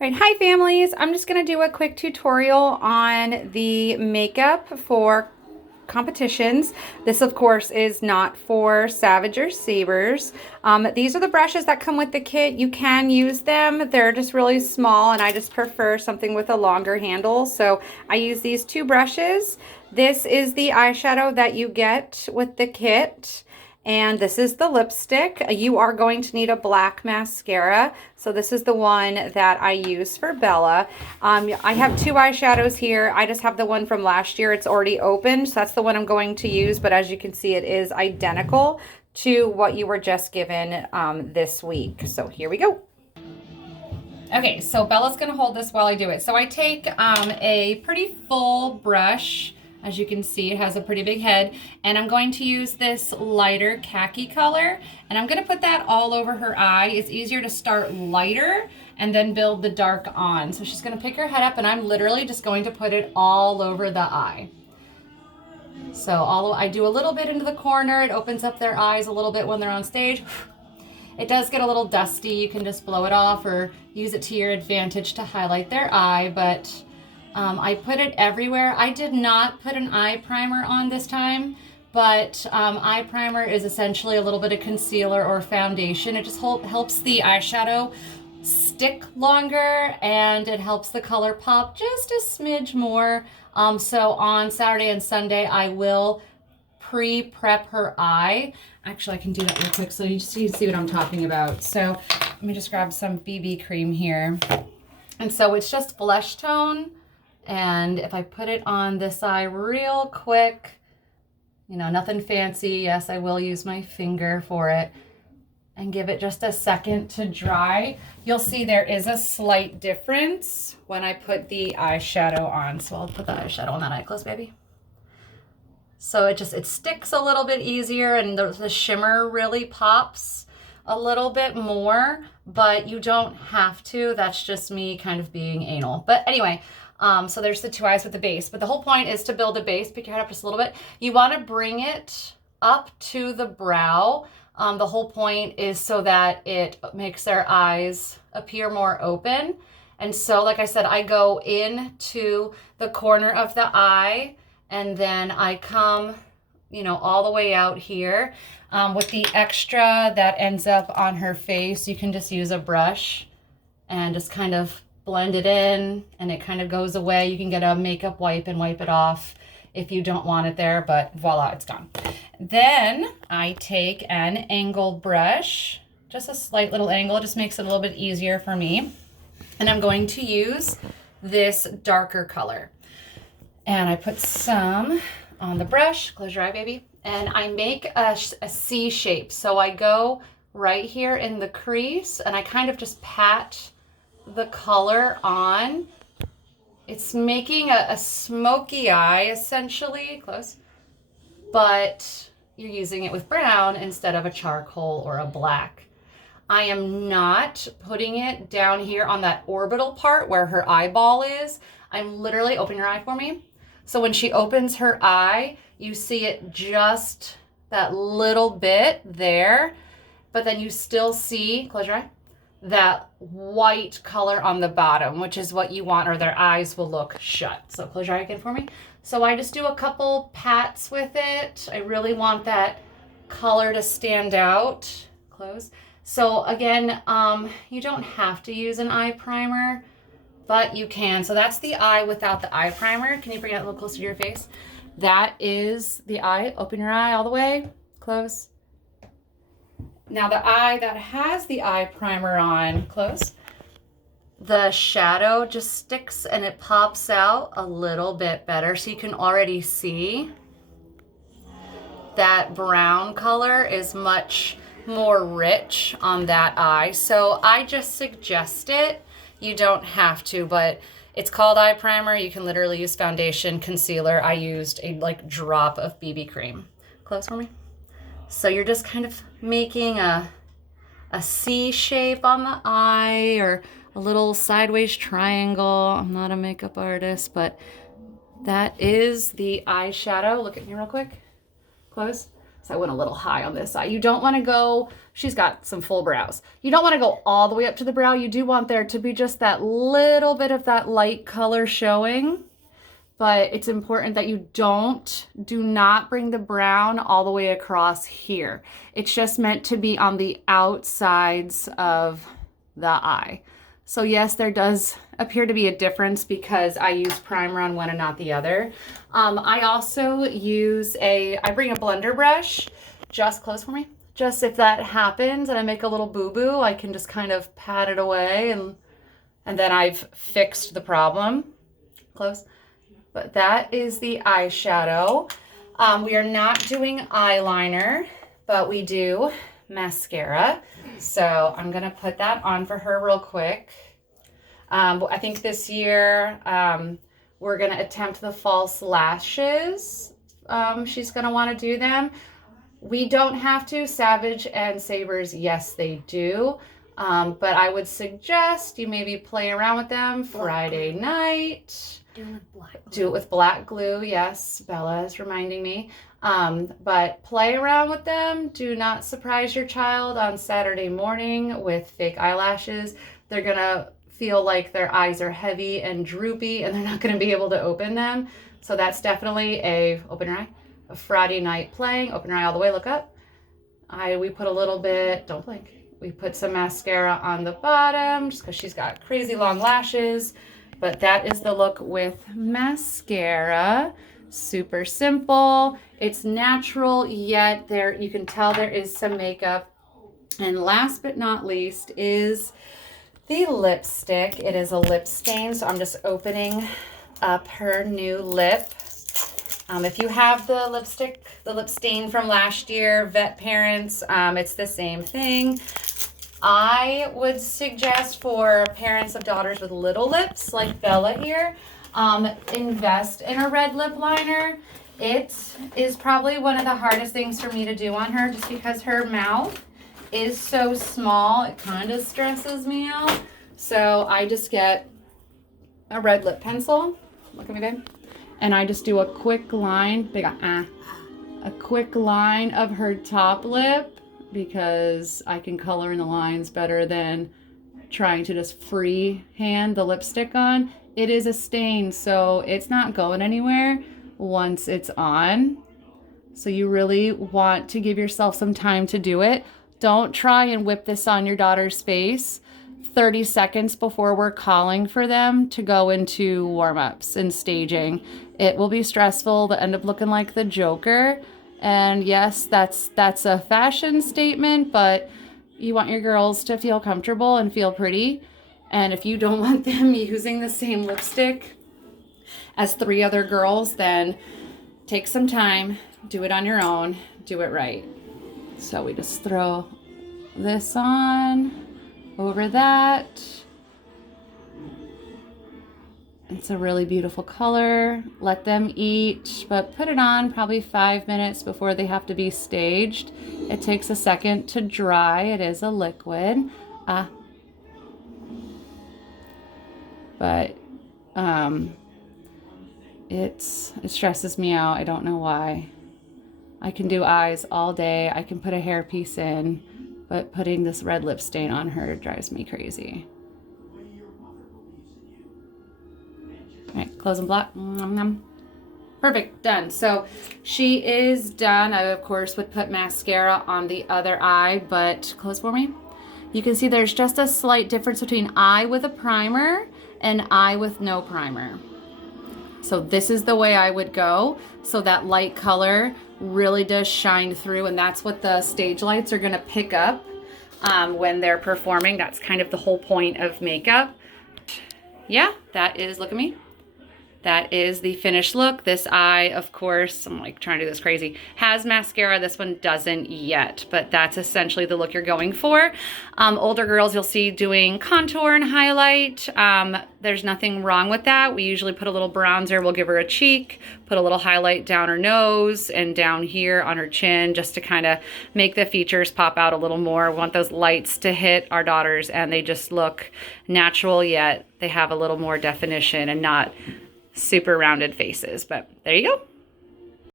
Right, hi families. I'm just going to do a quick tutorial on the makeup for competitions. This of course is not for Savage or Sabers. These are the brushes that come with the kit. You can use them. They're just really small and I just prefer something with a longer handle. So I use these two brushes. This is the eyeshadow that you get with the kit. And this is the lipstick. You are going to need a black mascara. So this is the one that I use for Bella. I have two eyeshadows here. I just have the one from last year. It's already opened. So that's the one I'm going to use. But as you can see, it is identical to what you were just given this week. So here we go. Okay, so Bella's gonna hold this while I do it. So I take a pretty full brush. As you can see, it has a pretty big head, and I'm going to use this lighter khaki color, and I'm gonna put that all over her eye. It's easier to start lighter and then build the dark on. So she's gonna pick her head up, and I'm literally just going to put it all over the eye. So I do a little bit into the corner. It opens up their eyes a little bit when they're on stage. It does get a little dusty. You can just blow it off or use it to your advantage to highlight their eye, but I put it everywhere. I did not put an eye primer on this time, but eye primer is essentially a little bit of concealer or foundation. It just helps the eyeshadow stick longer and it helps the color pop just a smidge more. So on Saturday and Sunday, I will pre-prep her eye. Actually, I can do that real quick so you see what I'm talking about. So let me just grab some BB cream here. And so it's just blush tone. And if I put it on this eye real quick, you know, nothing fancy. Yes, I will use my finger for it and give it just a second to dry. You'll see there is a slight difference when I put the eyeshadow on. So I'll put the eyeshadow on that eye. Close, baby. So it sticks a little bit easier and the shimmer really pops a little bit more, but you don't have to. That's just me kind of being anal. But anyway, so there's the two eyes with the base. But the whole point is to build a base. Pick your head up just a little bit. You want to bring it up to the brow. The whole point is so that it makes their eyes appear more open. And so, like I said, I go into the corner of the eye and then I come, you know, all the way out here. With the extra that ends up on her face, you can just use a brush and just kind of blend it in and it kind of goes away. You can get a makeup wipe and wipe it off if you don't want it there, but voila, it's gone. Then I take an angled brush, just a slight little angle. It just makes it a little bit easier for me. And I'm going to use this darker color. And I put some on the brush. Close your eye, baby. And I make a C shape. So I go right here in the crease and I kind of just pat the color on. It's making a smoky eye, essentially. Close. But you're using it with brown instead of a charcoal or a black. I am not putting it down here on that orbital part where her eyeball is. I'm literally, open your eye for me. So when she opens her eye, you see it just that little bit there, but then you still see, close your eye, that white color on the bottom, which is what you want, or their eyes will look shut. So close your eye again for me. So I just do a couple pats with it. I really want that color to stand out. Close. So again, you don't have to use an eye primer, but you can. So that's the eye without the eye primer. Can you bring it a little closer to your face? That is the eye. Open your eye all the way. Close. Now the eye that has the eye primer on, close. The shadow just sticks and it pops out a little bit better. So you can already see that brown color is much more rich on that eye. So I just suggest it. You don't have to, but it's called eye primer. You can literally use foundation, concealer. I used a drop of BB cream. Close for me. So you're just kind of making a C shape on the eye or a little sideways triangle. I'm not a makeup artist, but that is the eyeshadow. Look at me real quick. Close. So So I went a little high on this side. You don't want to go, she's got some full brows. You don't want to go all the way up to the brow. You do want there to be just that little bit of that light color showing. But it's important that you do not bring the brown all the way across here. It's just meant to be on the outsides of the eye. So yes, there does appear to be a difference because I use primer on one and not the other. I also use I bring a blender brush, just close for me. Just if that happens and I make a little boo-boo, I can just kind of pat it away and then I've fixed the problem. Close. But that is the eyeshadow. We are not doing eyeliner, but we do mascara. So I'm gonna put that on for her real quick. I think this year we're gonna attempt the false lashes. She's gonna wanna do them. We don't have to. Savage and Sabers, yes, they do. But I would suggest you maybe play around with them Friday night. Do it with black glue. Yes, Bella is reminding me. But play around with them. Do not surprise your child on Saturday morning with fake eyelashes. They're gonna feel like their eyes are heavy and droopy and they're not gonna be able to open them. So that's definitely open your eye, a Friday night playing. Open your eye all the way, look up. We put a little bit, don't blink. We put some mascara on the bottom just because she's got crazy long lashes. But that is the look with mascara. Super simple. It's natural, yet you can tell there is some makeup. And last but not least is the lipstick. It is a lip stain, so I'm just opening up her new lip. If you have the lip stain from last year, Vet Parents, it's the same thing. I would suggest for parents of daughters with little lips, like Bella here, invest in a red lip liner. It is probably one of the hardest things for me to do on her just because her mouth is so small. It kind of stresses me out. So I just get a red lip pencil. Look at me, babe. And I just do a quick line, a quick line of her top lip, because I can color in the lines better than trying to just freehand the lipstick on. It is a stain, so it's not going anywhere once it's on. So you really want to give yourself some time to do it. Don't try and whip this on your daughter's face 30 seconds before we're calling for them to go into warm-ups and staging. It will be stressful. They'll end up looking like the Joker. And yes, that's a fashion statement, but you want your girls to feel comfortable and feel pretty. And if you don't want them using the same lipstick as 3 other girls, then take some time, do it on your own, do it right. So we just throw this on over that. It's a really beautiful color. Let them eat, but put it on probably 5 minutes before they have to be staged. It takes a second to dry. It is a liquid. But it stresses me out. I don't know why. I can do eyes all day. I can put a hairpiece in, but putting this red lip stain on her drives me crazy. All right, close and block. Perfect, done. So she is done. I, of course, would put mascara on the other eye, but close for me. You can see there's just a slight difference between eye with a primer and eye with no primer. So this is the way I would go. So that light color really does shine through, and that's what the stage lights are gonna pick up when they're performing. That's kind of the whole point of makeup. Yeah, that is, look at me. That is the finished look. This eye, of course, I'm like trying to do this crazy, has mascara. This one doesn't yet, but that's essentially the look you're going for. Older girls you'll see doing contour and highlight. There's nothing wrong with that. We usually put a little bronzer. We'll give her a cheek, put a little highlight down her nose and down here on her chin just to kind of make the features pop out a little more. We want those lights to hit our daughters and they just look natural, yet they have a little more definition and not super rounded faces. But there you go.